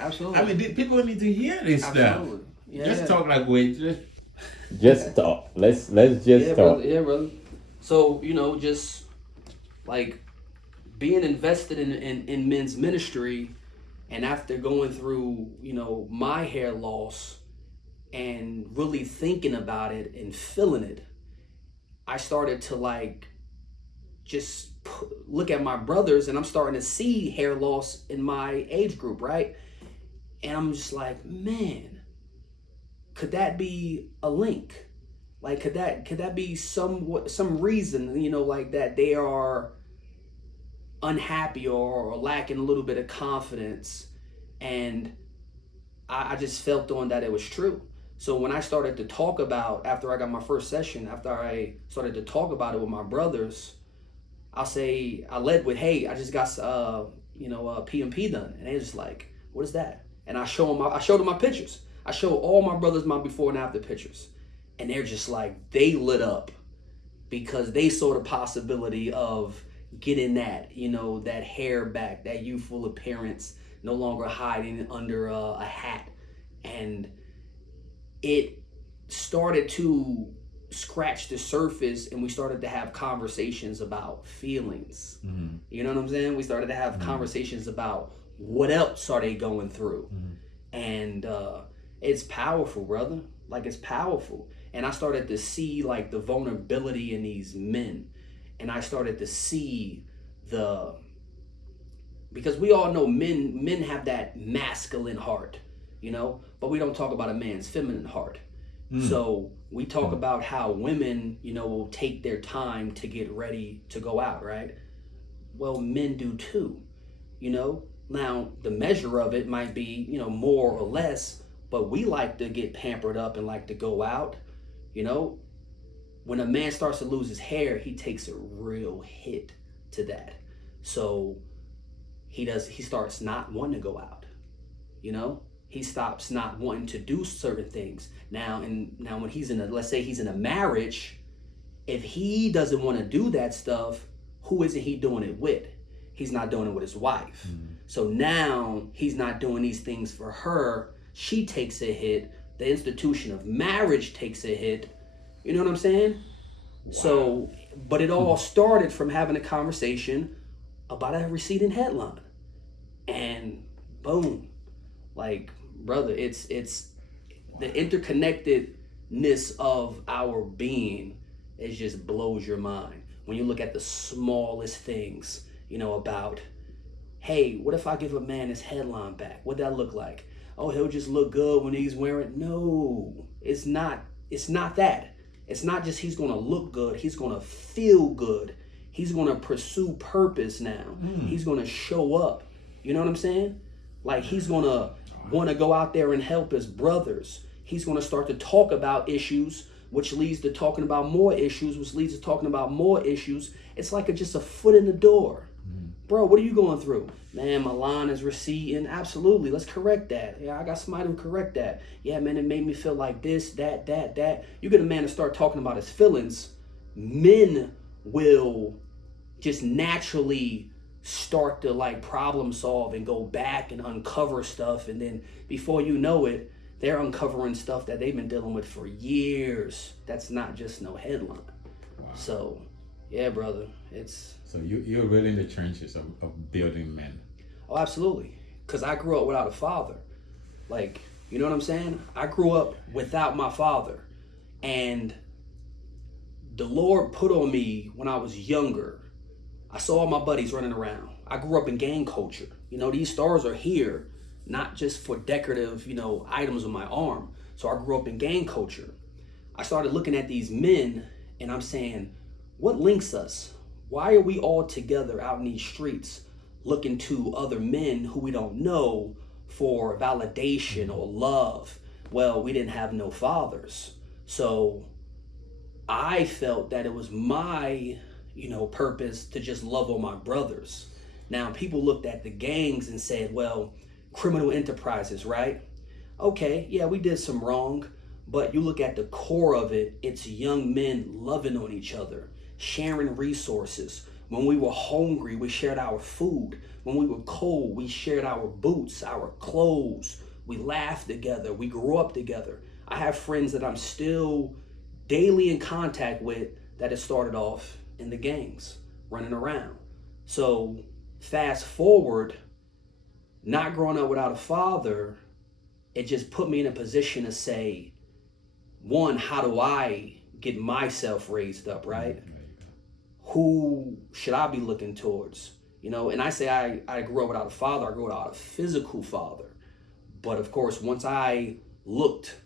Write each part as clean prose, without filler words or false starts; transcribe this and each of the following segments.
Absolutely. I mean, people need to hear this stuff. Yeah, just talk like we just talk. Let's just talk. Brother. Yeah, brother. So, just like being invested in men's ministry, and after going through, my hair loss and really thinking about it and feeling it, I started to like just look at my brothers, and I'm starting to see hair loss in my age group, right? And I'm just like, man, could that be a link? Like, could that be some reason, like that they are unhappy or lacking a little bit of confidence? And I just felt on that it was true. So when I started to talk about, after I got my first session, after I started to talk about it with my brothers, I led with, hey, I just got PMP done, and they just like, what is that? And I showed them my pictures. I showed all my brothers my before and after pictures, and they're just like, they lit up because they saw the possibility of getting that, that hair back, that youthful appearance, no longer hiding under a hat. And it started to scratch the surface, and we started to have conversations about feelings. Mm-hmm. You know what I'm saying? We started to have conversations about what else are they going through. And it's powerful, brother. Like, it's powerful. And I started to see like the vulnerability in these men, and I started to see because we all know men have that masculine heart, but we don't talk about a man's feminine heart. So we talk about how women, will take their time to get ready to go out, right? Well, men do too, Now, the measure of it might be, more or less, but we like to get pampered up and like to go out, When a man starts to lose his hair, he takes a real hit to that. So he starts not wanting to go out, He stops not wanting to do certain things. Now when he's let's say he's in a marriage, if he doesn't want to do that stuff, who isn't he doing it with? He's not doing it with his wife. So now he's not doing these things for her. She takes a hit. The institution of marriage takes a hit. You know what I'm saying? Wow. So, but it all started from having a conversation about a receding headline. And boom, like, brother, it's the interconnectedness of our being. It just blows your mind when you look at the smallest things, about, hey, what if I give a man his headline back? What'd that look like? Oh, he'll just look good when he's wearing. No, it's not that. It's not just he's gonna look good, he's gonna feel good. He's gonna pursue purpose now. He's gonna show up. You know what I'm saying? Like, he's gonna wanna go out there and help his brothers. He's gonna start to talk about issues, which leads to talking about more issues, which leads to talking about more issues. It's like just a foot in the door. Bro, what are you going through? Man, my line is receding. Absolutely, let's correct that. Yeah, I got somebody to correct that. Yeah, man, it made me feel like this, that. You get a man to start talking about his feelings, men will just naturally start to like problem solve and go back and uncover stuff. And then before you know it, they're uncovering stuff that they've been dealing with for years. That's not just no headline. Wow. So, yeah, brother, it's... So you're really in the trenches of building men. Oh, absolutely. Because I grew up without a father. Like, you know what I'm saying? I grew up without my father. And the Lord put on me when I was younger. I saw all my buddies running around. I grew up in gang culture. These stars are here, not just for decorative, items on my arm. So I grew up in gang culture. I started looking at these men and I'm saying, what links us? Why are we all together out in these streets looking to other men who we don't know for validation or love? Well, we didn't have no fathers. So I felt that it was my, purpose to just love on my brothers. Now, people looked at the gangs and said, well, criminal enterprises, right? Okay, yeah, we did some wrong, but you look at the core of it, it's young men loving on each other, sharing resources, When we were hungry, we shared our food. When we were cold, we shared our boots, our clothes. We laughed together. We grew up together. I have friends that I'm still daily in contact with that have started off in the gangs, running around. So fast forward, not growing up without a father, it just put me in a position to say, one, how do I get myself raised up, right? Who should I be looking towards? And I say I grew up without a father. I grew up without a physical father. But of course, once I looked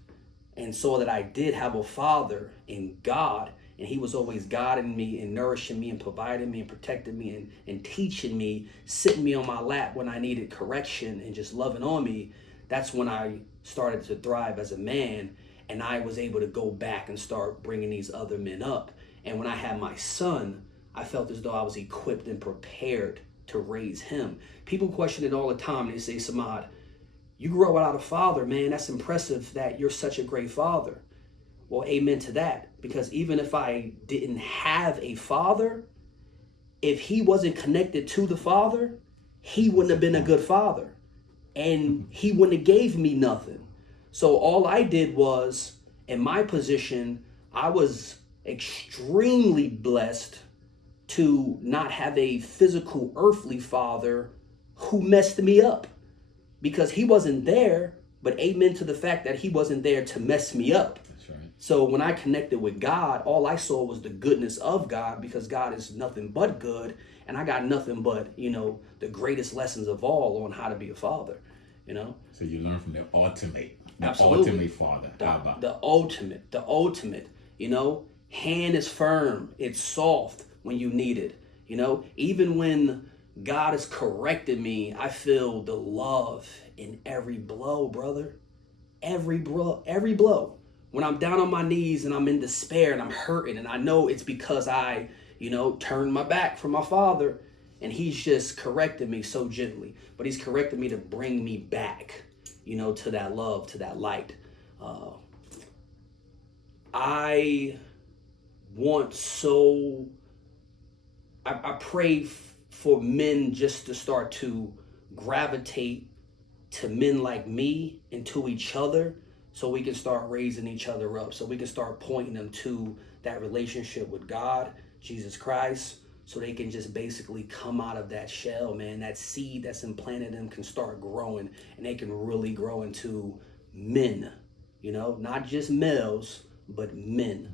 and saw that I did have a father in God, and he was always guiding me and nourishing me and providing me and protecting me and teaching me, sitting me on my lap when I needed correction and just loving on me, that's when I started to thrive as a man, and I was able to go back and start bringing these other men up. And when I had my son, I felt as though I was equipped and prepared to raise him. People question it all the time. They say, Samad, you grew up without a father, man. That's impressive that you're such a great father. Well, amen to that. Because even if I didn't have a father, if he wasn't connected to the father, he wouldn't have been a good father. And he wouldn't have gave me nothing. So all I did was, in my position, I was extremely blessed to not have a physical earthly father who messed me up, because he wasn't there, but amen to the fact that he wasn't there to mess me up. That's right. So when I connected with God, all I saw was the goodness of God, because God is nothing but good, and I got nothing but, the greatest lessons of all on how to be a father, So you learn from the ultimate father. The ultimate, hand is firm, it's soft when you need it, even when God has corrected me, I feel the love in every blow, brother. Every blow. When I'm down on my knees and I'm in despair and I'm hurting, and I know it's because I, turned my back from my father, and he's just corrected me so gently. But he's corrected me to bring me back, to that love, to that light. I pray for men just to start to gravitate to men like me and to each other, so we can start raising each other up, so we can start pointing them to that relationship with God, Jesus Christ, so they can just basically come out of that shell, man. That seed that's implanted in them can start growing, and they can really grow into men, not just males, but men,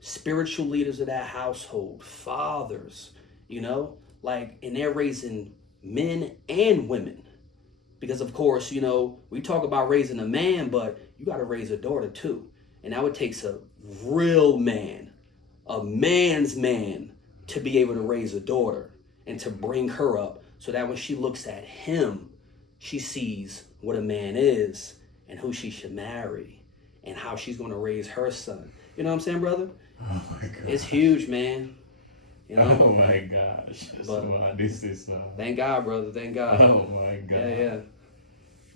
spiritual leaders of that household, fathers, and they're raising men and women. Because of course, we talk about raising a man, but you got to raise a daughter too. And that would take a real man, a man's man, to be able to raise a daughter and to bring her up, so that when she looks at him, she sees what a man is and who she should marry and how she's going to raise her son. You know what I'm saying, brother? Oh my God. It's huge, man. Oh my gosh. But this is thank God, brother. Thank God. Oh my God. Yeah.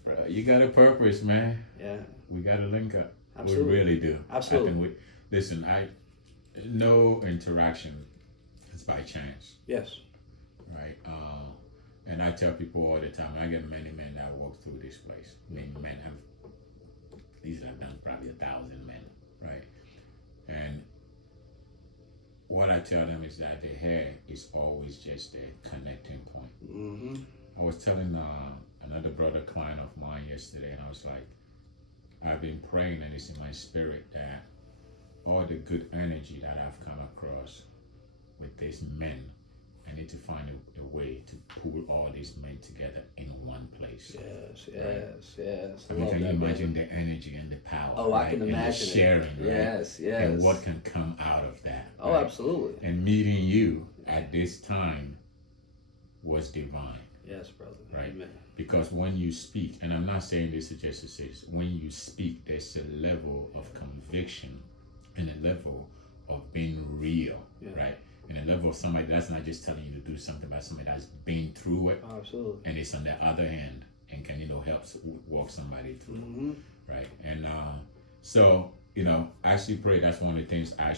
Bro, you got a purpose, man. Yeah. We got to link up. Absolutely. We really do. Absolutely. Listen, no interaction is by chance. Yes. Right? And I tell people all the time, I get many men that walk through this place. Many men have done probably 1,000 men, right? And what I tell them is that the hair is always just a connecting point. Mm-hmm. I was telling another brother client of mine yesterday, and I was like, I've been praying, and it's in my spirit, that all the good energy that I've come across with these men, I need to find a way to pull all these men together in one place. Yes. I mean, can you imagine the energy and the power? Oh, right? I can and imagine the sharing, it. right? Yes. And what can come out of that? Oh, right? absolutely. And meeting you at this time was divine. Yes, brother. Right? Amen. Because when you speak, and I'm not saying this to just to say this, when you speak, there's a level of conviction and a level of being real, right? And a level of somebody that's not just telling you to do something, but somebody that's been through it. Oh, absolutely. And it's on the other hand and can, help walk somebody through, right? And so, I actually pray that's one of the things I